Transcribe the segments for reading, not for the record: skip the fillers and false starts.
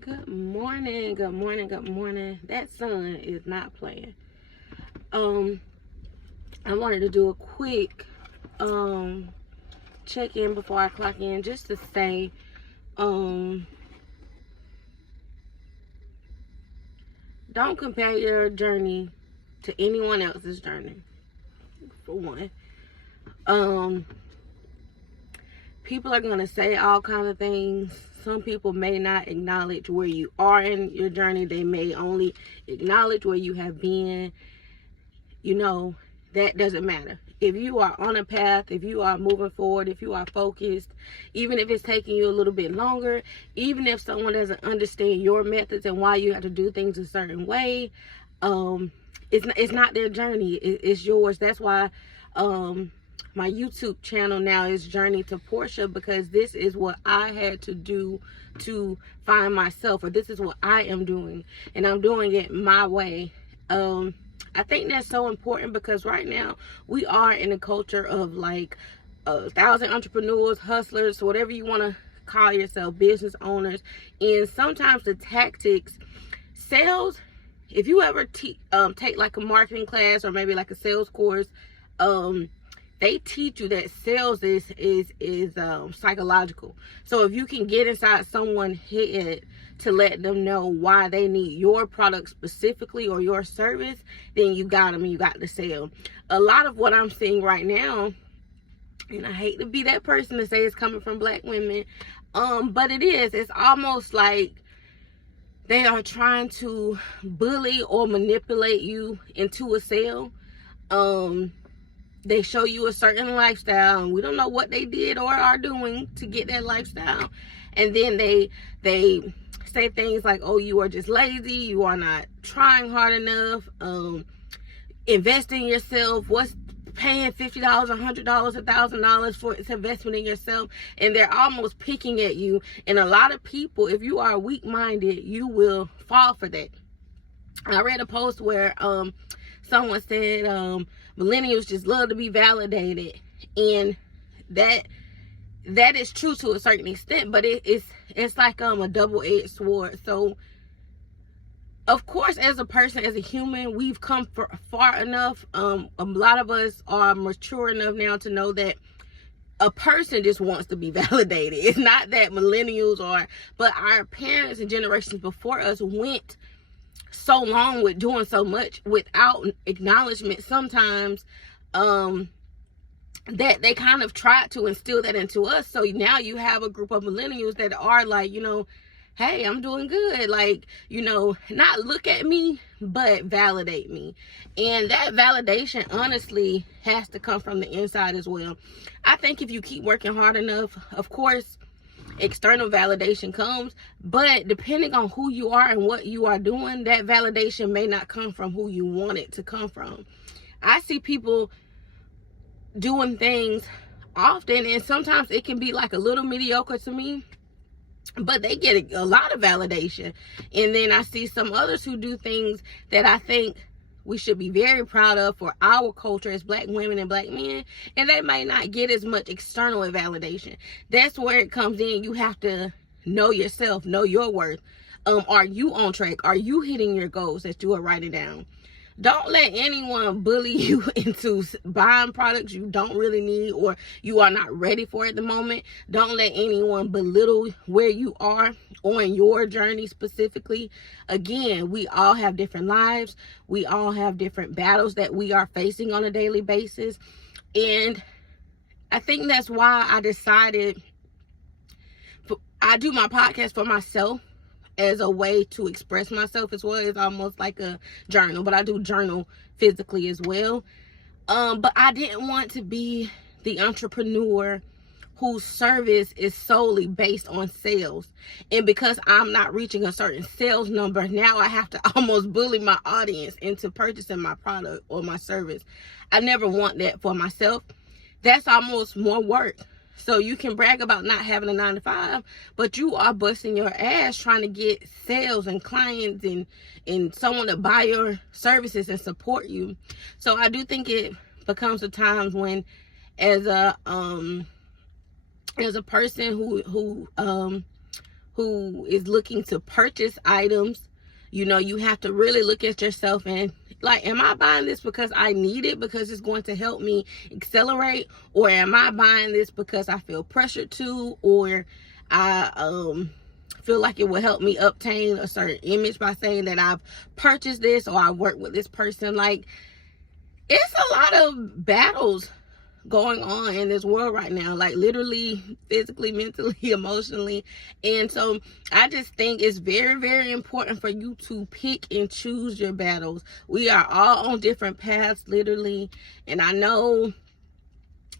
Good morning, good morning, good morning. That sun is not playing. I wanted to do a quick check-in before I clock in, just to say, don't compare your journey to anyone else's journey, for one. People are gonna say all kinds of things. Some people may not acknowledge where you are in your journey. They may only acknowledge where you have been. That doesn't matter. If you are on a path, if you are moving forward, if you are focused, even if it's taking you a little bit longer, even if someone doesn't understand your methods and why you have to do things a certain way, it's not their journey. It's yours. That's why my YouTube channel now is Journey to Portia, because this is what I had to do to find myself, or this is what I am doing, and I'm doing it my way. I think that's so important, because right now we are in a culture of like 1,000 entrepreneurs, hustlers, whatever you want to call yourself, business owners. And sometimes the tactics, sales, if you ever take like a marketing class or maybe like a sales course, they teach you that sales is psychological. So if you can get inside someone's head to let them know why they need your product specifically or your service, then you got them and you got the sale. A lot of what I'm seeing right now, and I hate to be that person to say it's coming from black women, but it's almost like they are trying to bully or manipulate you into a sale. They show you a certain lifestyle, and we don't know what they did or are doing to get that lifestyle. And then they say things like, oh, you are just lazy, you are not trying hard enough, invest in yourself. What's paying $50, $100, $1,000 for its investment in yourself? And they're almost picking at you. And a lot of people, if you are weak-minded, you will fall for that. I read a post where someone said millennials just love to be validated, and that is true to a certain extent, but it's like a double-edged sword. So of course, as a person, as a human, we've come far enough. A lot of us are mature enough now to know that a person just wants to be validated. It's not that millennials but our parents and generations before us went so long with doing so much without acknowledgement sometimes, that they kind of tried to instill that into us. So now you have a group of millennials that are like, hey, I'm doing good, like, not look at me, but validate me. And that validation honestly has to come from the inside as well. I think if you keep working hard enough, of course external validation comes, but depending on who you are and what you are doing, that validation may not come from who you want it to come from. I see people doing things often, and sometimes it can be like a little mediocre to me, but they get a lot of validation. And then I see some others who do things that I think we should be very proud of for our culture as black women and black men, and they might not get as much external validation. That's where it comes in. You have to know yourself, know your worth. Are you on track? Are you hitting your goals that you are writing down? Don't let anyone bully you into buying products you don't really need or you are not ready for at the moment. Don't let anyone belittle where you are on your journey specifically. Again, we all have different lives. We all have different battles that we are facing on a daily basis. And I think that's why I decided I do my podcast for myself, as a way to express myself as well. It's almost like a journal, but I do journal physically as well. But I didn't want to be the entrepreneur whose service is solely based on sales. And because I'm not reaching a certain sales number, now I have to almost bully my audience into purchasing my product or my service. I never want that for myself. That's almost more work. So you can brag about not having a 9-to-5, but you are busting your ass trying to get sales and clients and someone to buy your services and support you. So I do think it becomes a time when, as a person who who is looking to purchase items, you know, you have to really look at yourself and like, am I buying this because I need it, because it's going to help me accelerate, or am I buying this because I feel pressured to, or I feel like it will help me obtain a certain image by saying that I've purchased this or I work with this person. Like, it's a lot of battles going on in this world right now, like literally, physically, mentally, emotionally. And so I just think it's very, very important for you to pick and choose your battles. We are all on different paths, literally, and I know,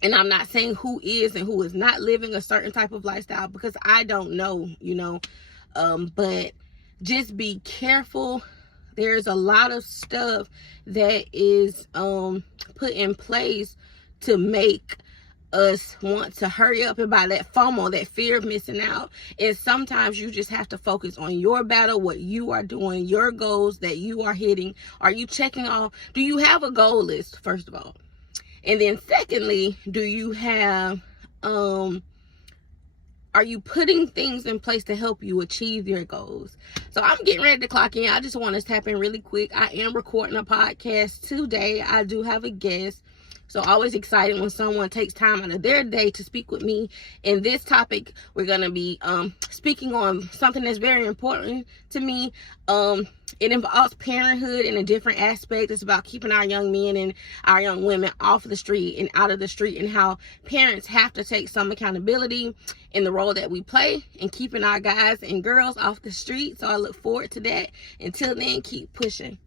and I'm not saying who is and who is not living a certain type of lifestyle, because I don't know, you know, but just be careful. There's a lot of stuff that is put in place to make us want to hurry up and buy, that FOMO, that fear of missing out. And sometimes you just have to focus on your battle, what you are doing, your goals that you are hitting. Are you checking off? Do you have a goal list, first of all? And then secondly, do you have are you putting things in place to help you achieve your goals? So I'm getting ready to clock in. I just want to tap in really quick. I am recording a podcast today. I do have a guest. So always excited when someone takes time out of their day to speak with me. In this topic, we're going to be speaking on something that's very important to me. It involves parenthood in a different aspect. It's about keeping our young men and our young women off the street and out of the street, and how parents have to take some accountability in the role that we play and keeping our guys and girls off the street. So I look forward to that. Until then, keep pushing.